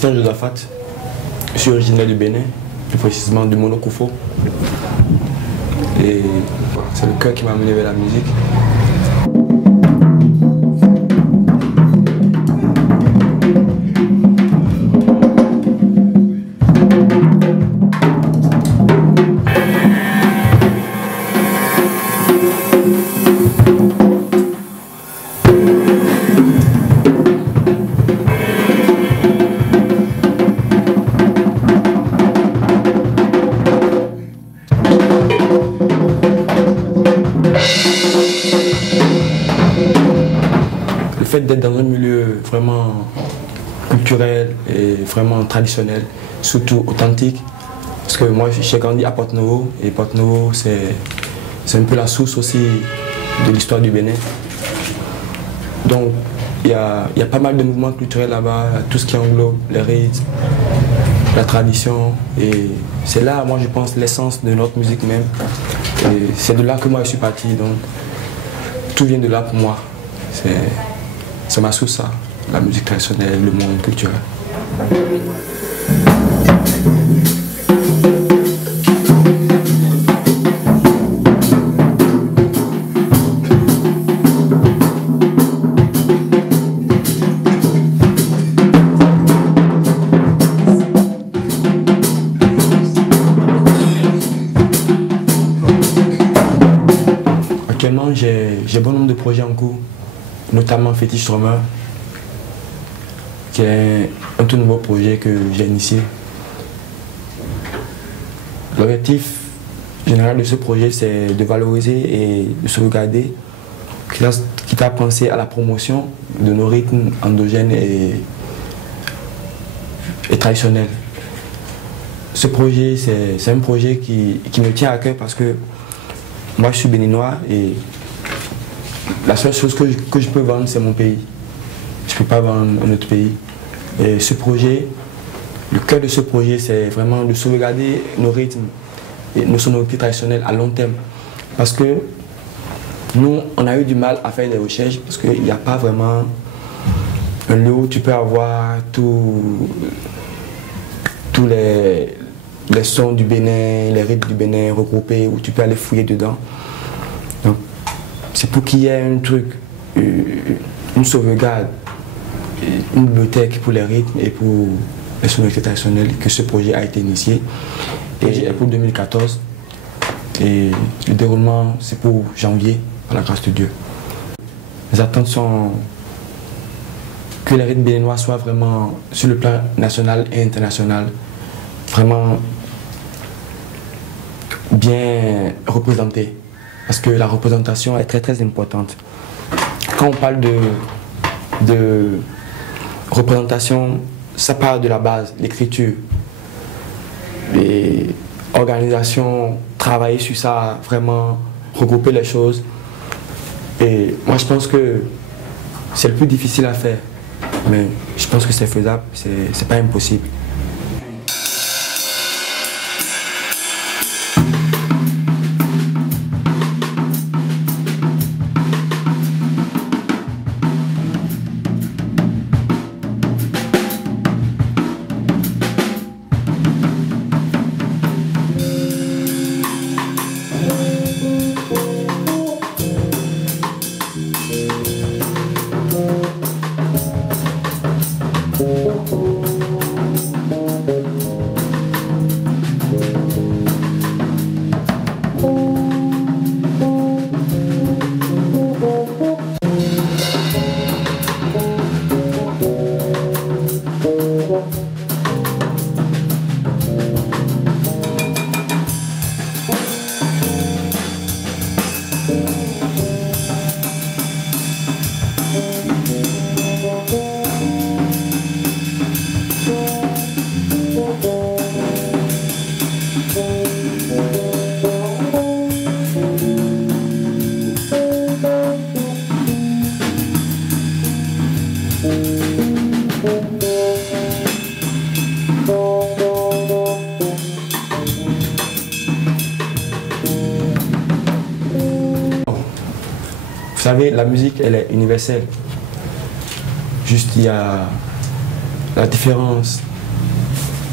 Christian Josaphat. Je suis originaire du Bénin, plus précisément de Monokoufo. Et c'est le cœur qui m'a amené vers la musique. Le fait d'être dans un milieu vraiment culturel et vraiment traditionnel, surtout authentique, parce que moi j'ai grandi à Porto-Novo et Porto-Novo c'est un peu la source aussi de l'histoire du Bénin. Donc il y a pas mal de mouvements culturels là-bas, tout ce qui englobe les rites, la tradition, et c'est là, moi je pense, l'essence de notre musique même. Et c'est de là que moi je suis parti, donc tout vient de là pour moi. C'est ma source, ça, la musique traditionnelle, le monde culturel. Actuellement, j'ai bon nombre de projets en cours, notamment Fetish Drummer, qui est un tout nouveau projet que j'ai initié. L'objectif général de ce projet, c'est de valoriser et de sauvegarder, quitte à penser à la promotion de nos rythmes endogènes et traditionnels. Ce projet, c'est un projet qui me tient à cœur parce que moi je suis béninois et la seule chose que je peux vendre, c'est mon pays. Je ne peux pas vendre un autre pays. Et ce projet, le cœur de ce projet, c'est vraiment de sauvegarder nos rythmes et nos sonorités traditionnelles à long terme. Parce que nous, on a eu du mal à faire des recherches parce qu'il n'y a pas vraiment un lieu où tu peux avoir tous les sons du Bénin, les rythmes du Bénin regroupés, où tu peux aller fouiller dedans. Donc, c'est pour qu'il y ait un truc, une sauvegarde, une bibliothèque pour les rythmes et pour les sonorités traditionnelles que ce projet a été initié. Et c'est pour 2014. Et le déroulement, c'est pour janvier, par la grâce de Dieu. Les attentes sont que les rythmes béninois soient vraiment, sur le plan national et international, vraiment bien représentés. Parce que la représentation est très importante. Quand on parle de représentation, ça part de la base, l'écriture. Et organisation, travailler sur ça, vraiment regrouper les choses. Et moi je pense que c'est le plus difficile à faire. Mais je pense que c'est faisable, c'est pas impossible. Vous savez, la musique, elle est universelle. Juste, il y a la différence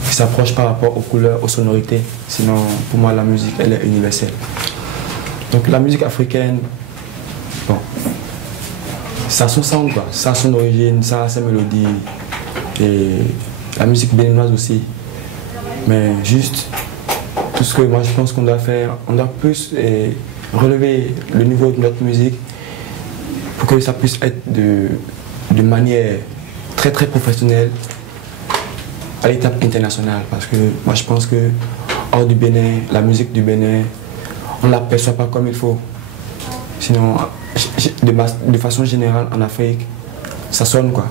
qui s'approche par rapport aux couleurs, aux sonorités. Sinon, pour moi, la musique, elle est universelle. Donc la musique africaine, bon, ça a son sound, quoi. Ça a son origine, ça a ses mélodies. Et la musique béninoise aussi. Mais juste, tout ce que moi je pense qu'on doit faire, on doit plus relever le niveau de notre musique pour que ça puisse être de manière très très professionnelle à l'étape internationale. Parce que moi je pense que hors du Bénin, la musique du Bénin, on ne la perçoit pas comme il faut. Sinon, de façon générale, en Afrique, ça sonne quoi.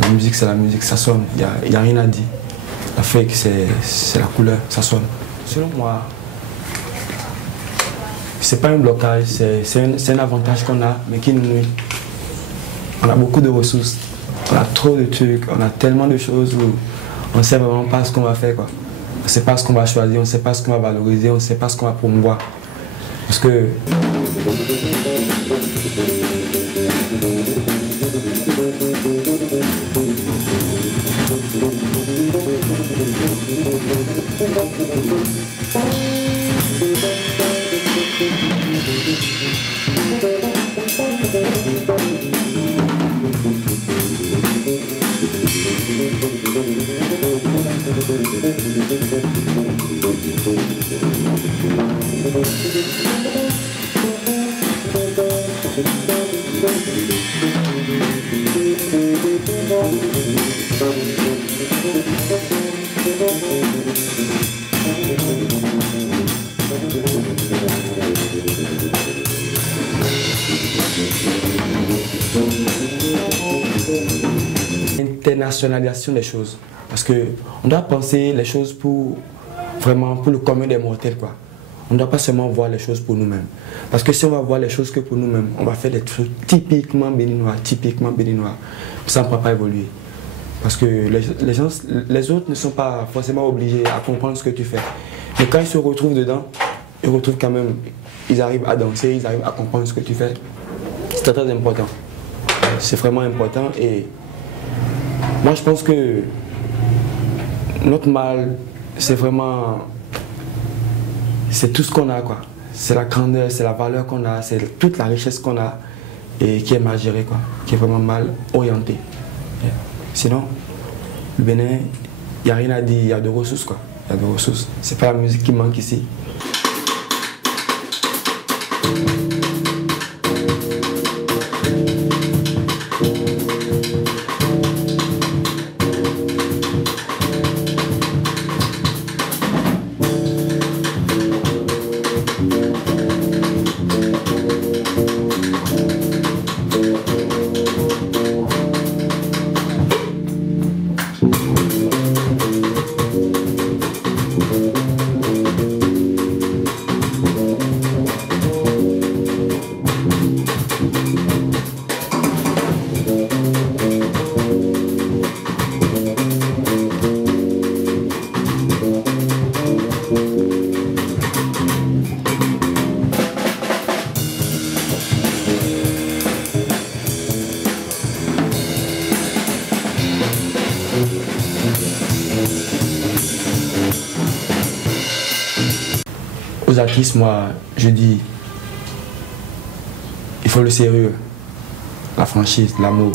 La musique, c'est la musique, ça sonne. Il n'y a rien à dire. L'Afrique, c'est la couleur, ça sonne. Selon moi, c'est pas un blocage, c'est un avantage qu'on a, mais qui nous nuit. On a beaucoup de ressources, on a trop de trucs, on a tellement de choses où on ne sait vraiment pas ce qu'on va faire, quoi. On ne sait pas ce qu'on va choisir, on ne sait pas ce qu'on va valoriser, on ne sait pas ce qu'on va promouvoir. Parce que internationalisation des choses. Parce qu'on doit penser les choses pour vraiment pour le commun des mortels, quoi. On ne doit pas seulement voir les choses pour nous-mêmes. Parce que si on va voir les choses que pour nous-mêmes, on va faire des trucs typiquement béninois, ça ne pourra pas évoluer. Parce que les autres ne sont pas forcément obligés à comprendre ce que tu fais. Mais quand ils se retrouvent dedans, ils retrouvent quand même, ils arrivent à danser, ils arrivent à comprendre ce que tu fais. C'est très très important. C'est vraiment important et moi je pense que notre mal, c'est vraiment, c'est tout ce qu'on a, quoi. C'est la grandeur, c'est la valeur qu'on a, c'est toute la richesse qu'on a et qui est mal gérée, quoi, qui est vraiment mal orientée. Sinon, le Bénin, il n'y a rien à dire, il y a de ressources, quoi. Il y a de ressources. C'est pas la musique qui manque ici. Aux artistes, moi, je dis, il faut le sérieux, la franchise, l'amour,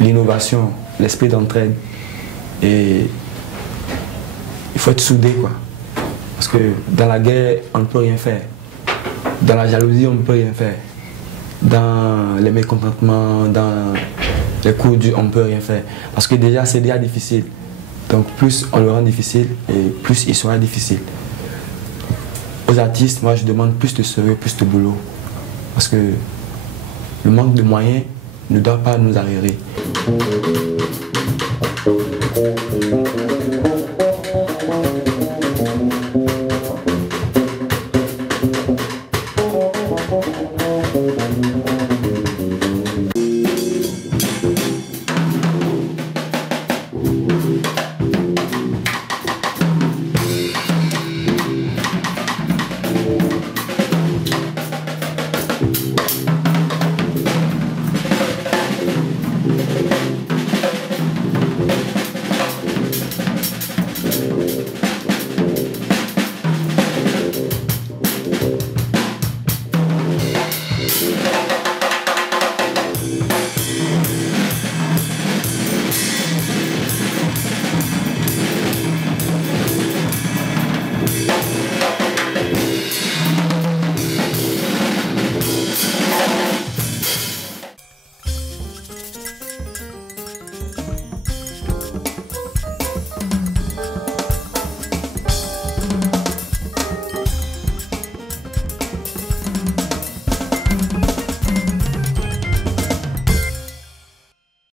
l'innovation, l'esprit d'entraide. Et il faut être soudé, quoi. Parce que dans la guerre, on ne peut rien faire. Dans la jalousie, on ne peut rien faire. Dans les mécontentements, dans les coups durs, on ne peut rien faire. Parce que déjà, c'est déjà difficile. Donc plus on le rend difficile, et plus il sera difficile. Aux artistes, moi je demande plus de sérieux, plus de boulot. Parce que le manque de moyens ne doit pas nous arriérer.